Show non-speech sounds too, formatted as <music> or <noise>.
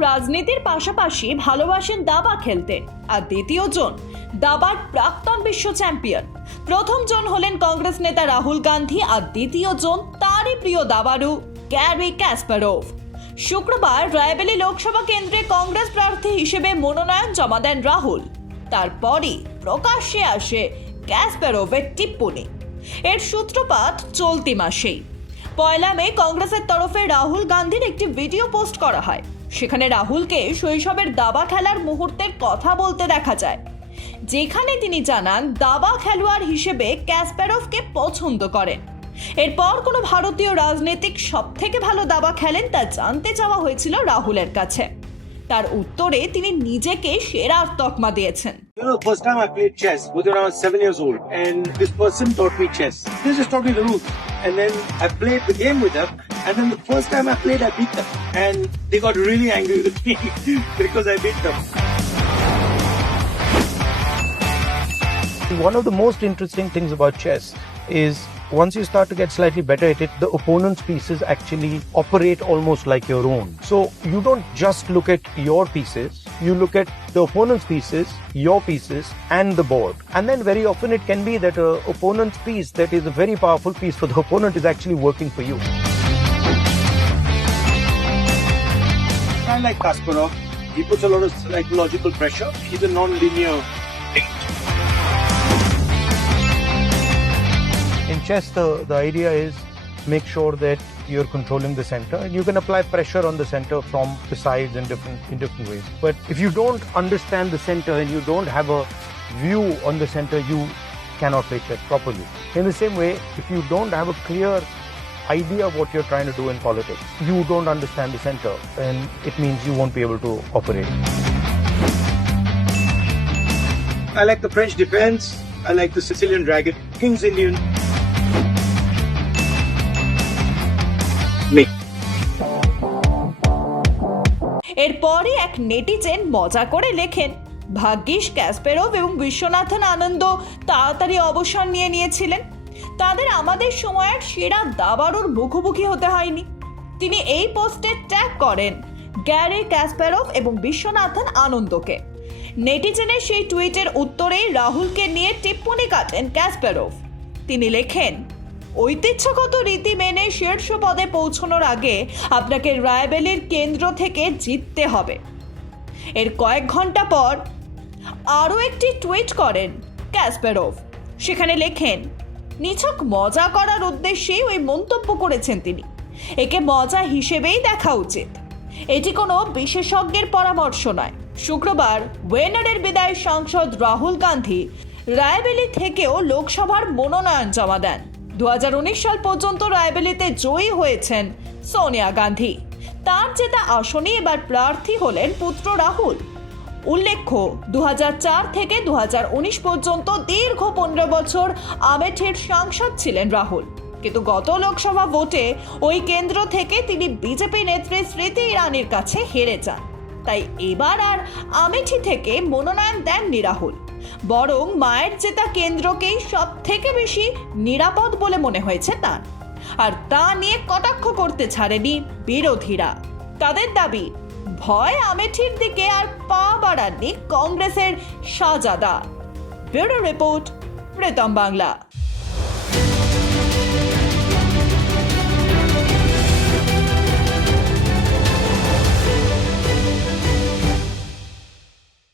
রাজনীতির পাশাপাশি ভালোবাসেন দাবা খেলতে। আর দ্বিতীয় জন, দাবার প্রাক্তন বিশ্ব চ্যাম্পিয়ন। প্রথম জন হলেন কংগ্রেস নেতা রাহুল গান্ধী আর দ্বিতীয় জন তারই প্রিয় দাবারু গ্যারি ক্যাসপারোভ। শুক্রবার রায়বেলি লোকসভা কেন্দ্রে কংগ্রেস প্রার্থী হিসেবে মনোনয়ন জমা দেন রাহুল। তারপরই প্রকাশ্যে আসে ক্যাসপারোভের টিপ্পনি এর সূত্রপাত চলতি মাসেই। পয়লা মে কংগ্রেসের তরফে রাহুল গান্ধীর একটি ভিডিও পোস্ট করা হয়। সেখানে রাহুলকে শৈশবের দাবা খেলার মুহূর্তের কথা বলতে দেখা যায় যেখানে তিনি জানান দাবা খেলোয়াড় হিসেবে ক্যাসপ্যারভকে পছন্দ করেন এরপর কোনো ভারতীয় রাজনীতিক সব থেকে ভালো দাবা খেলেন তা জানতে চাওয়া হয়েছিল রাহুলের কাছে তার উত্তরে তিনি নিজেকে সেরার তকমা দিয়েছেন You know, first time I played chess was when I was seven years old, and this person taught me chess. They just taught me the rules, and then I played the game with them. And then the first time I played, I beat them, and they got really angry with me <laughs> because I beat them. One of the most interesting things about chess is once you start to get slightly better at it, the opponent's pieces actually operate almost like your own. So you don't just look at your pieces, you look at the opponent's pieces, your pieces, and the board. And then very often it can be that a opponent's piece that is a very powerful piece for the <laughs> opponent is actually working for you. Like Kasparov. He puts a lot of psychological pressure. He's a non-linear thinker. In chess, the, the idea is make sure that you're controlling the center and you can apply pressure on the center from the sides in different in different ways. But if you don't understand the center and you don't have a view on the center, you cannot play chess properly. In the same way, if you don't have a clear idea of what you're trying to do in politics, you don't understand the center, and it means you won't be able to operate. I like the French defense. I like the Sicilian dragon. King's Indian. Me. এরপরই এক netizen মজা করে লেখেন ভাগ্যিস ক্যাসপেরভ এবং বিশ্বনাথন আনন্দ তাড়াতাড়ি অবসর নিয়ে নিয়েছিলেন তাদের আমাদের সময়ের সেরা দাবারুর মুখোমুখি হতে হয়নি। তিনি এই পোস্টে ট্যাগ করেন গ্যারি ক্যাসপেরভ এবং বিশ্বনাথন আনন্দকে। নেটিজেনের সেই টুইটের উত্তরেই রাহুলকে নিয়ে টিপ্পণী কাটেন ক্যাসপেরভ তিনি লেখেন, ঐতিহ্যগত রীতি মেনে শীর্ষ পদে পৌঁছানোর আগে আপনাকে রায়বেলির কেন্দ্র থেকে জিততে হবে। এর কয়েক ঘণ্টা পর আরও একটি টুইট করেন ক্যাসপেরভ সেখানে লেখেন নিছক মজা করার উদ্দেশ্যেই ওই মন্তব্য করেছেন তিনি। একে মজা হিসেবেই দেখা উচিত। এটি কোনো বিশেষজ্ঞের পরামর্শ নয়। শুক্রবার ওয়েনারের বিদায় সাংসদ রাহুল গান্ধী রায়বেলি থেকেও লোকসভার মনোনয়ন জমা দেন। দু হাজার উনিশ সাল পর্যন্ত রায়বেলিতে জয়ী হয়েছেন সোনিয়া গান্ধী। তার জেতা আসনে এবার প্রার্থী হলেন পুত্র রাহুল। উল্লেখ্য দু হাজার চার থেকে দু হাজার উনিশ পর্যন্ত দীর্ঘ পনেরো বছর আমেঠির সাংসদ ছিলেন রাহুল। কিন্তু গত লোকসভা ভোটে ওই কেন্দ্র থেকে তিনি বিজেপি নেত্রী স্মৃতি ইরানির কাছে হেরে যান। তাই এবার আর আমেঠি থেকে মনোনয়ন দেননি রাহুল। বরং মায়ের জেতা কেন্দ্রকেই সব থেকে বেশি নিরাপদ বলে মনে হয়েছে তার। আর তা নিয়ে কটাক্ষ করতে ছাড়েনি বিরোধীরা। তাদের দাবি ভয় আমেঠির দিকে আর পা বাড়াননি কংগ্রেসের শাহজাদা। Bureau report Pritam Bangla.